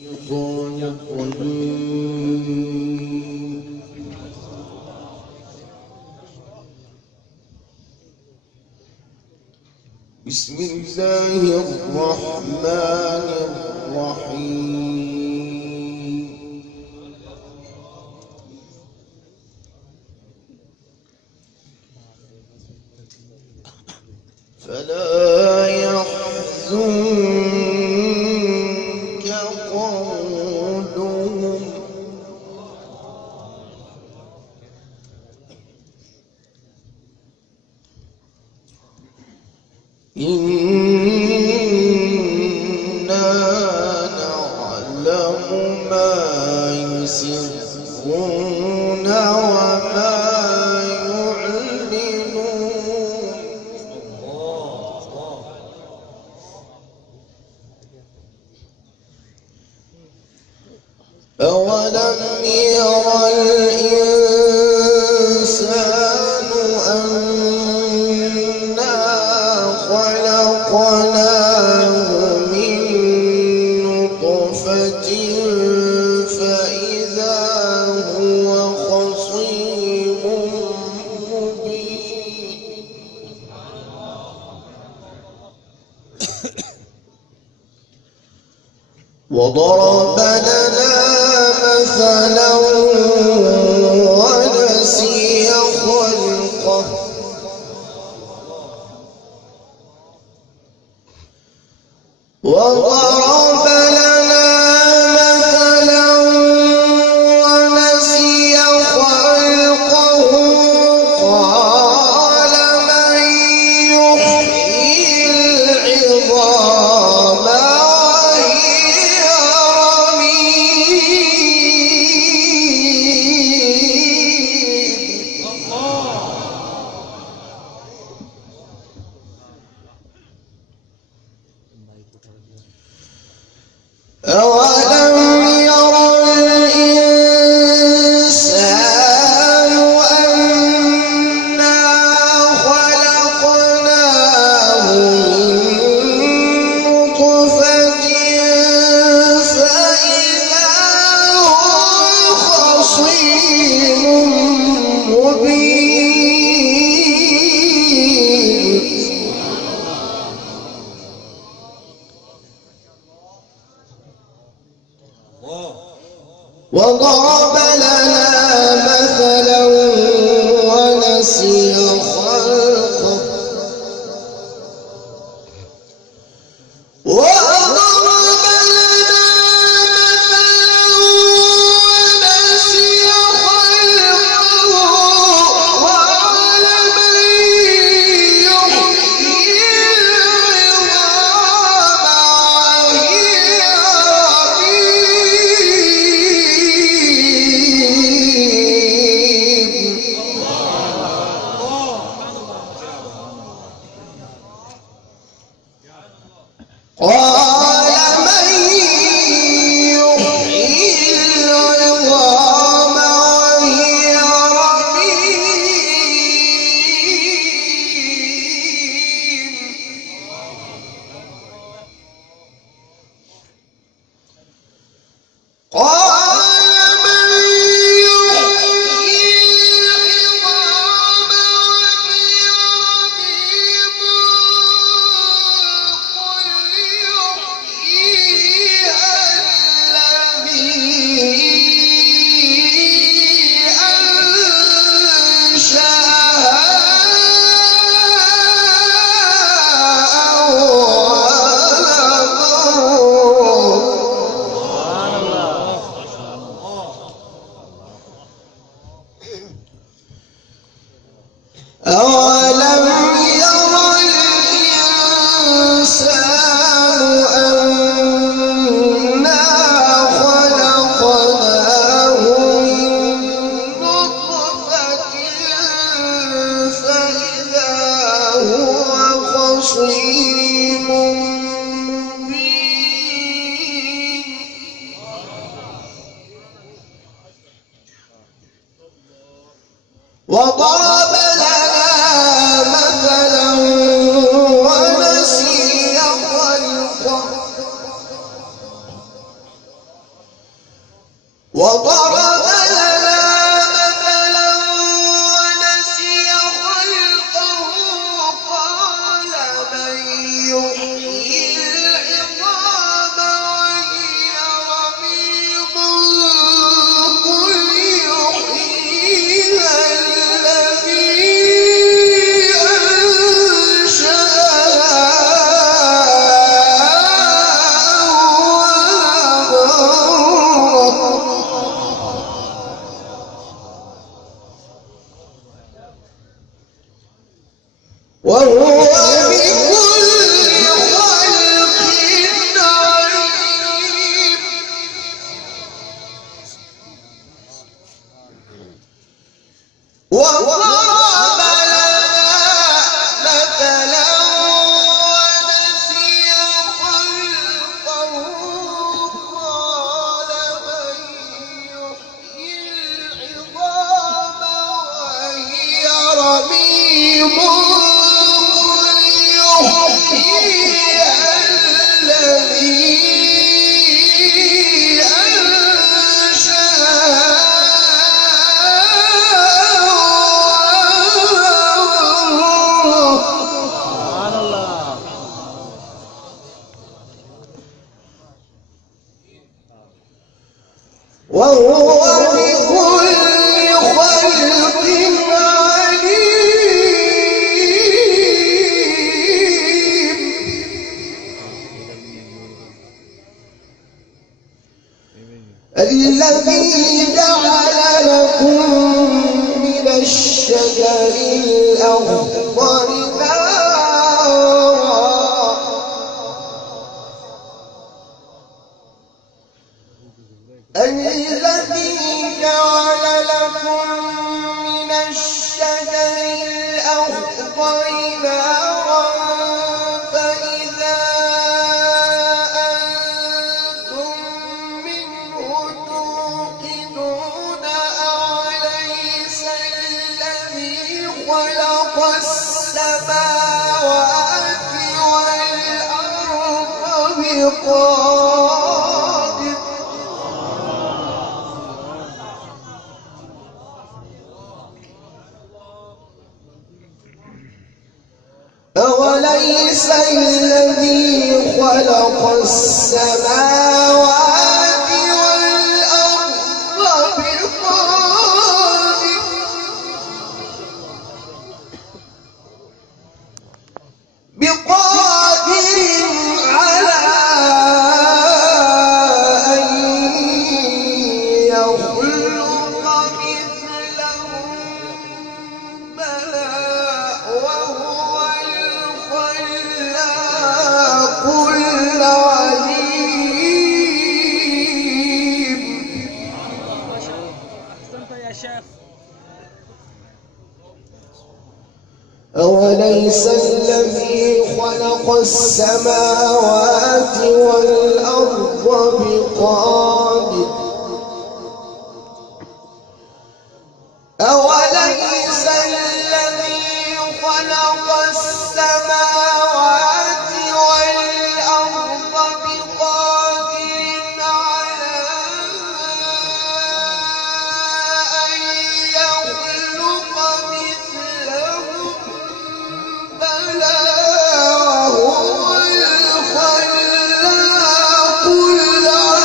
الشيطان الرجيم. بسم الله الرحمن الرحيم. فلا يحزنك قولهم إنا نعلم ما يسرون وما أولم ير الإنسان أنا خلقناه من نطفة فإذا هو خصيم مبين وضرب لنا مثلا ونسي خلقه وضرب لنا مثلا ونسي خلقه قال من يحيي العظام أولم ير الإنسان أنا خلقناه من نطفة فإذا هو خصيم مبين وضرب لنا مثلا ونسي خلقه وضرب لنا مثلا ونسي خلقه وقال من يحيي العظام وهي قال من يحيي العظام وهي رميم قال من يحيي العظام وهي رميم قل وهو بكل خلق عليم. وضرب لنا مثلا ونسي خلقه قال من يحيي العظام وهي رميم قل يحييها الذي وهو بكل خلق عليم. الذي جعل لكم من الشجر الأخضر نارا الذي جعل لكم من الشجر الأخضر نارا فإذا أنتم منه توقدون أوليس الذي خلق السماوات والأرض بقادر أوليس الذي خلق السماوات والأرض بقادر على أن يخلق مثلهم بلى وهو الخلاق العليم. أحسنت يا شيخ. أوليس الذي خلق السماوات والأرض بقادر أوليس الذي خلق السماوات والأرض بقادر على أن يخلق مثلهم بلى وهو الخلاق العليم.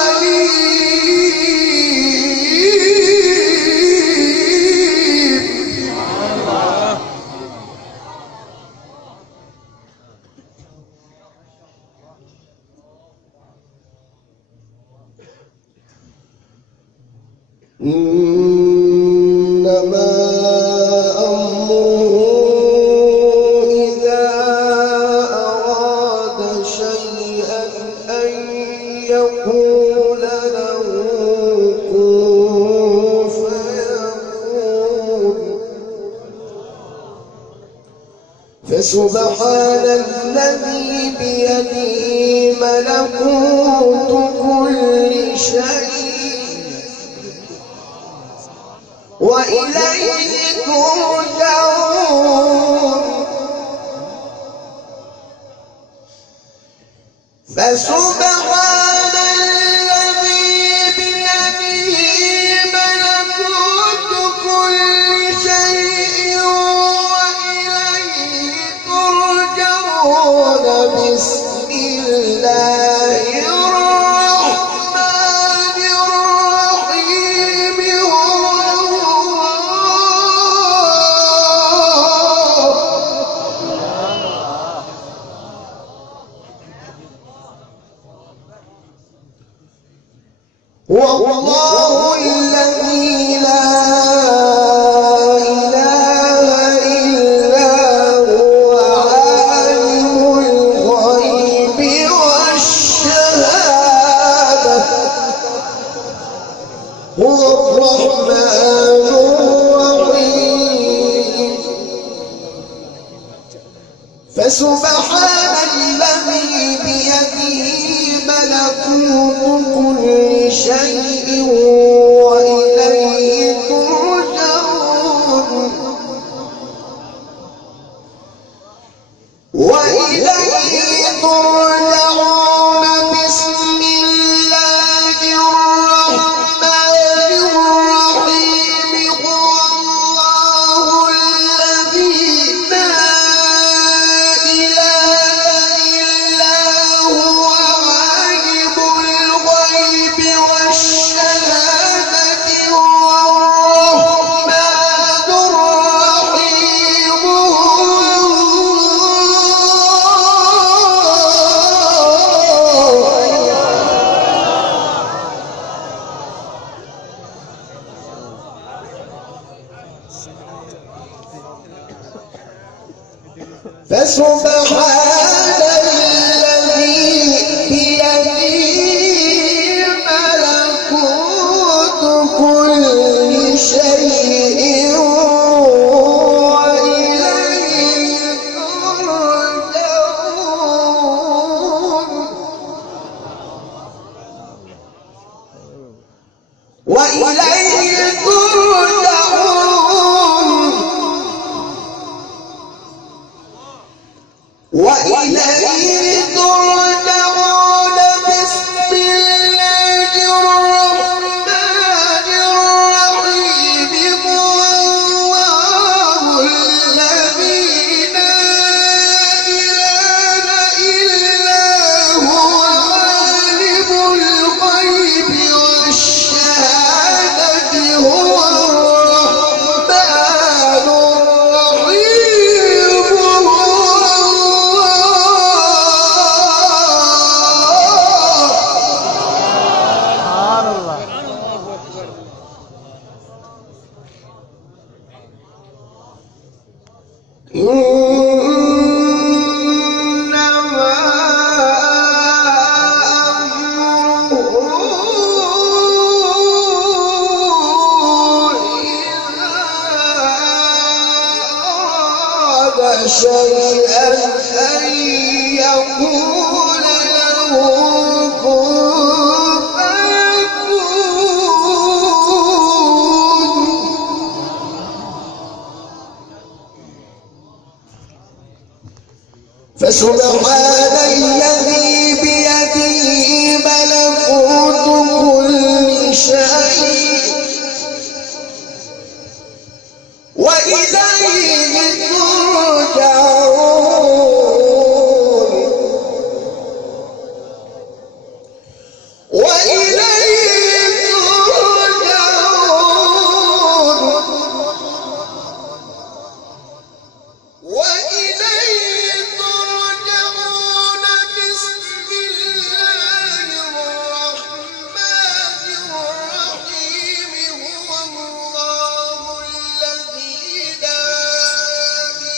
إنما أمره إذا أراد شيئا أن يقول له كن فيكون. فسبحان الذي بيده ملكوت كل شيء وإليه ترجعون. فسبحان الذي بيده ملكوت كل شيء وإليه ترجعون. بسم الله الرحمن الرحيم. والله الذي لا إله إلا هو عالم الغيب والشهادة هو الرحمن الرحيم فسبحان الذي بيده ملكوت كل شيء وإليه ترجعون بسم الله الرحمن الرحيم هو الله الذي لا إله إلا هو عالم الغيب والشهادة هو الرحمن الرحيم فسبحان الذي بيده ملكوت كل شيء وإليه ترجعون وإليه ترجعون وإليه ترجعون بسم الله الرحمن الرحيم هو الله الذي لا إله إلا هو عالم الغيب والشهادة هو الرحمن الرحيم إنما أمره إذا أراد شيئا أن يقول له كن فسبحان الذي بيده ملكوت كل شيء وإليه ترجعون وإليه ترجعون وإليه ترجعون بسم الله الرحمن الرحيم هو الله الذي لا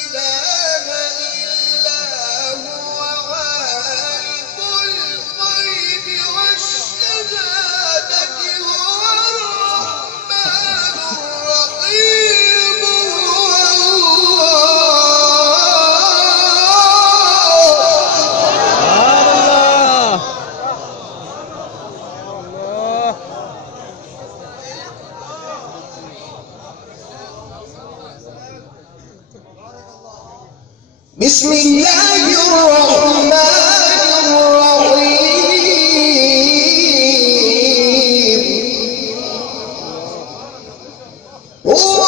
إله إلا هو عالم الغيب والشهادة هو الرحمن الرحيم بسم الله الرحمن الرحيم هو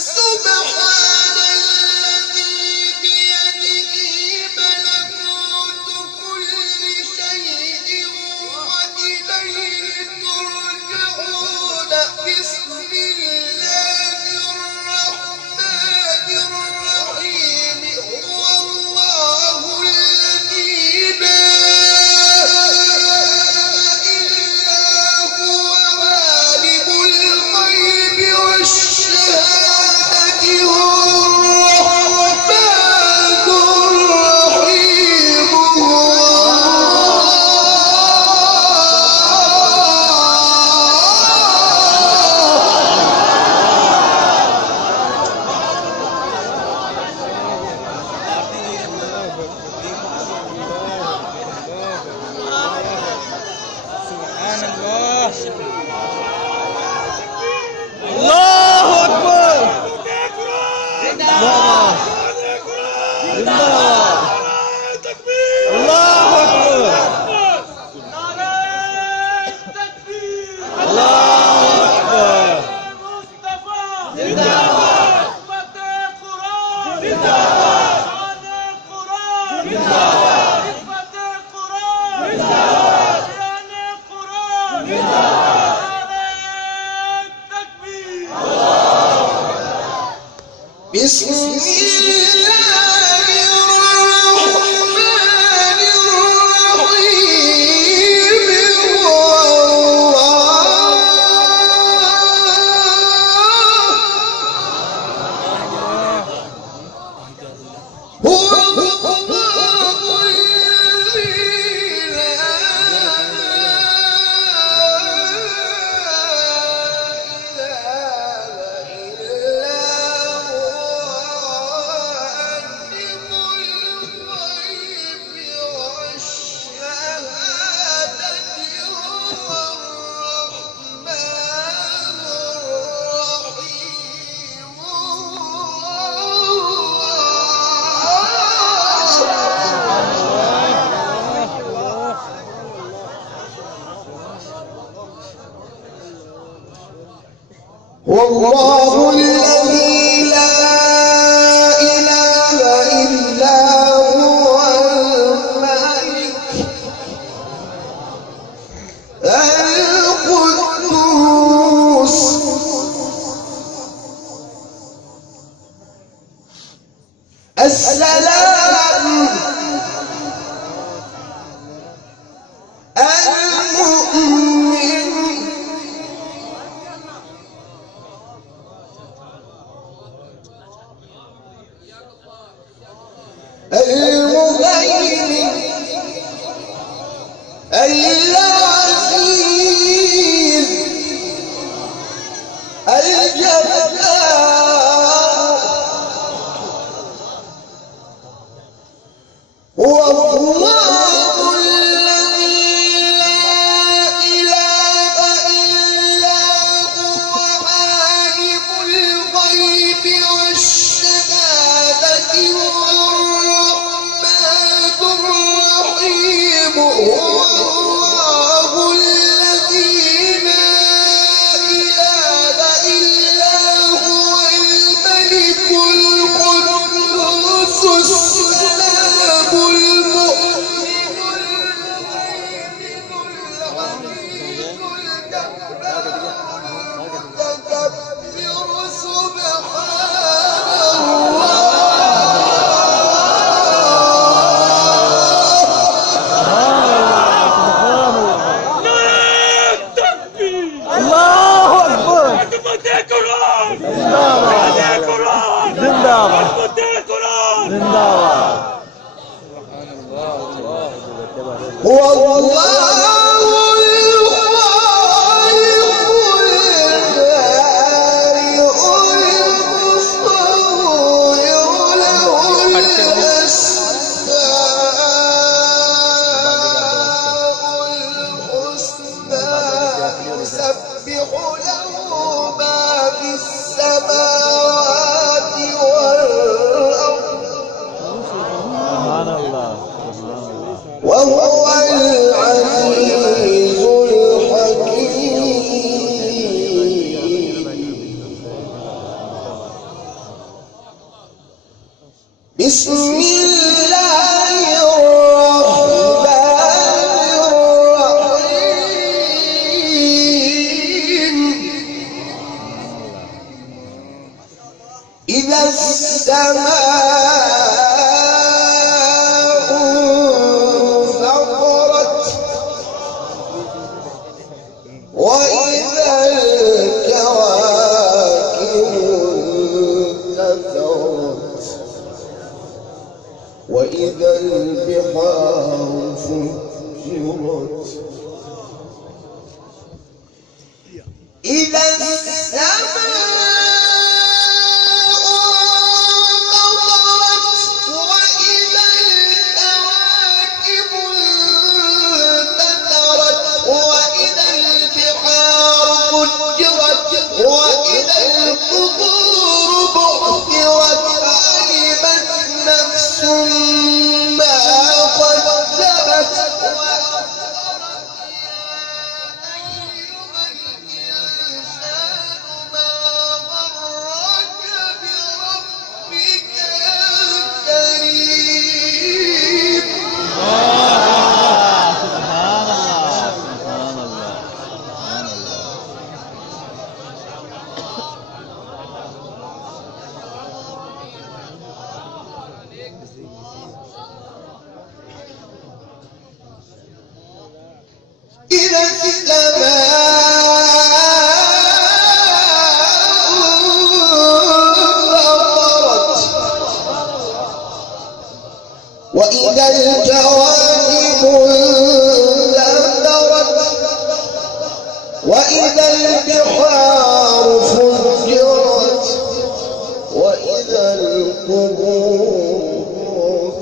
فسبحان الذي بيده الله أكبر. الله أكبر. بسم الله الرحمن الرحيم هو الله الذي لا والله الذي لا إله إلا هو الملك القدوس السلام المؤمن المهيمن العزيز الجبار هو الله الذي لا إله إلا هو عالم الغيب والشهادة هو الله الذي لا إله إلا هو الملك القدوس السلام المؤمن المهيمن العزيز الجبار المتكبر سبحان الله. هو الله الخالق البارئ المصور له الأسماء الحسنى يسبح له ما في السماوات والأرض وهو العزيز الحكيم. بسم الله الرحمن الرحيم إذا السماء وإذا الكواكب انتثرت وإذا البحار فجرت إذا السماء انفطرت وإذا الكواكب انتثرت وإذا إذا السماء انفطرت وإذا الجوانب انثرت وإذا البحار فجرت وإذا القبور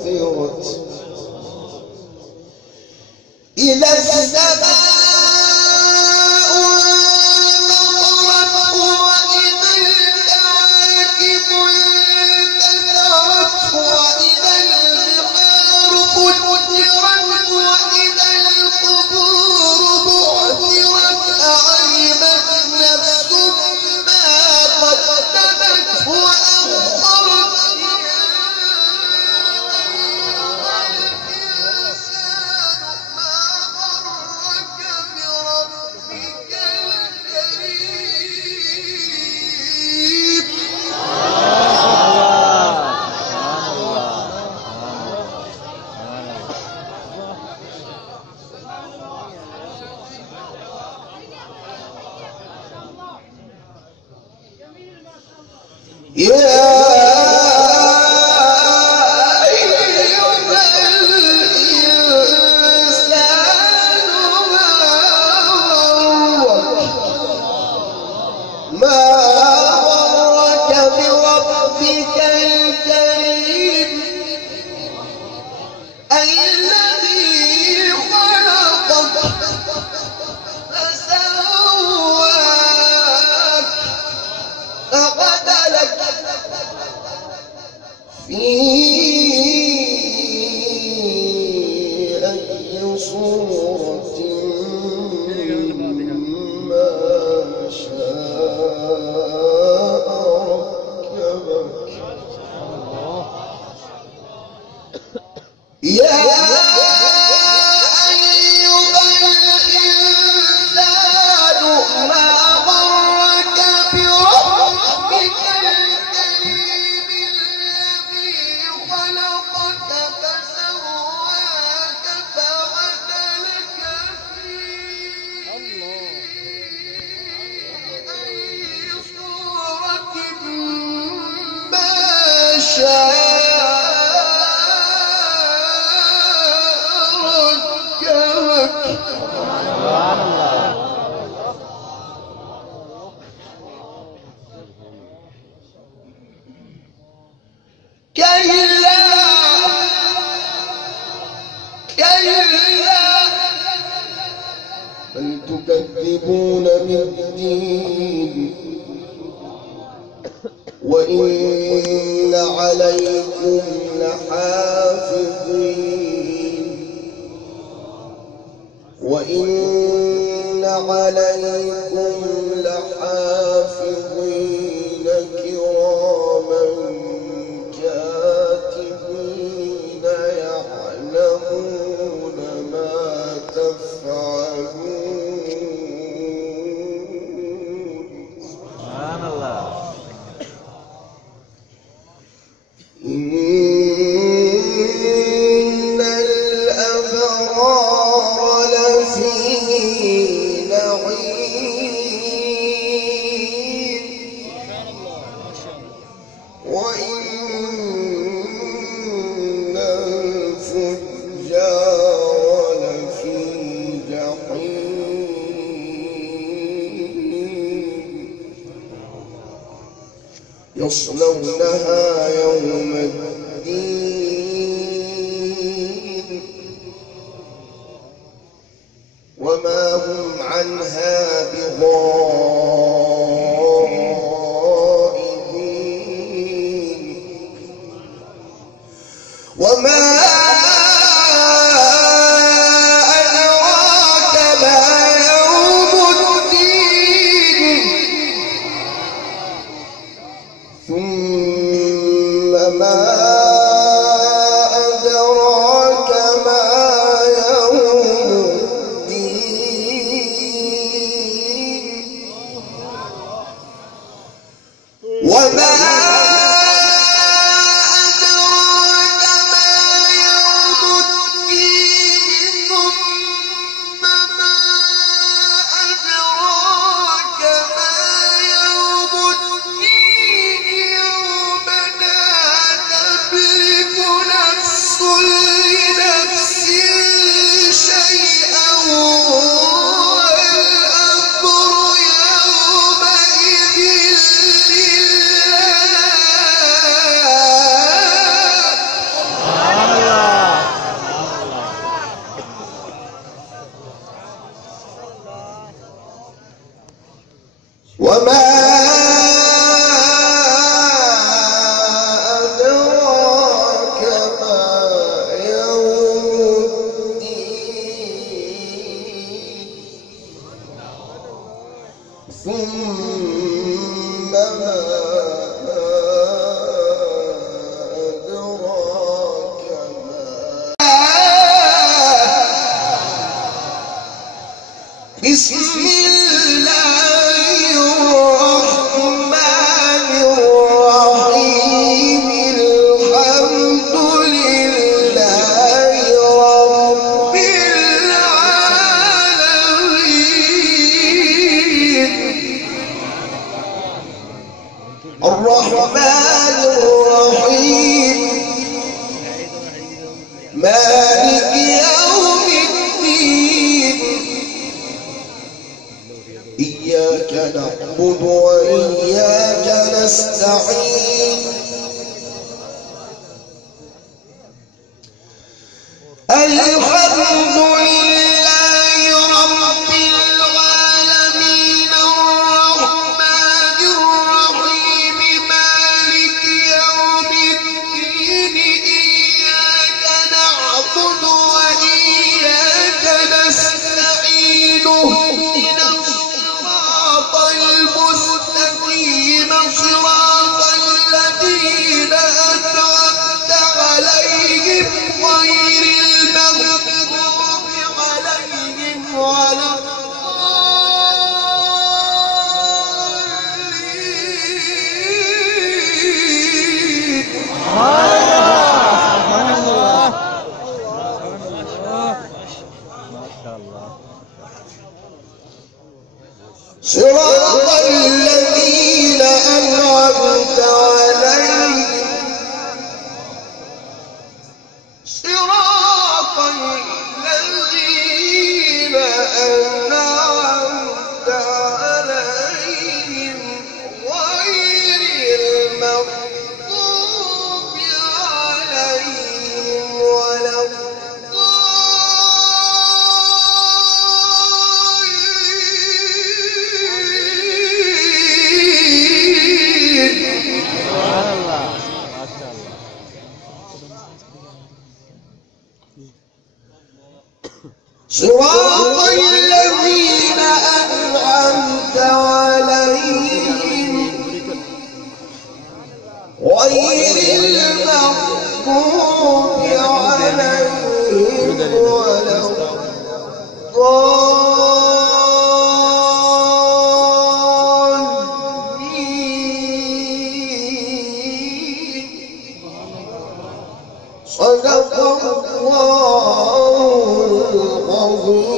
بعثرت إذا السماء بل تكذبون بالدين وإن عليكم لحافظين وإن عليكم لحافظين كراما كاتبين يعلمون ما تفعلون. سبحان الله. إن الأبرار لفي نعيم وإن الفجار لفي جحيم يصلونها يوم الدين وما هم عنها بغائبين وما وما أدراك ما يوم الدين ثم ما أدراك ما بسم الله الرحمن الرحيم الحمد لله رب العالمين الرحمن الرحيم مالك يوم الدين إياك نعبد وإياك نستعين الحمد لله رب العالمين الرحمن الرحيم مالك يوم الدين إياك نعبد وإياك نستعين اهدنا الصراط المستقيم صراط الذين أنعمت عليهم غير المغضوب عليهم ولا صراط الذين أنعمت عليهم صراط الذين أنعمت عليهم غير المغضوب عليهم ولا صراط الذين أنعمت عليهم غير المغضوب عليهم ولا الضالين صدق الله العظيم.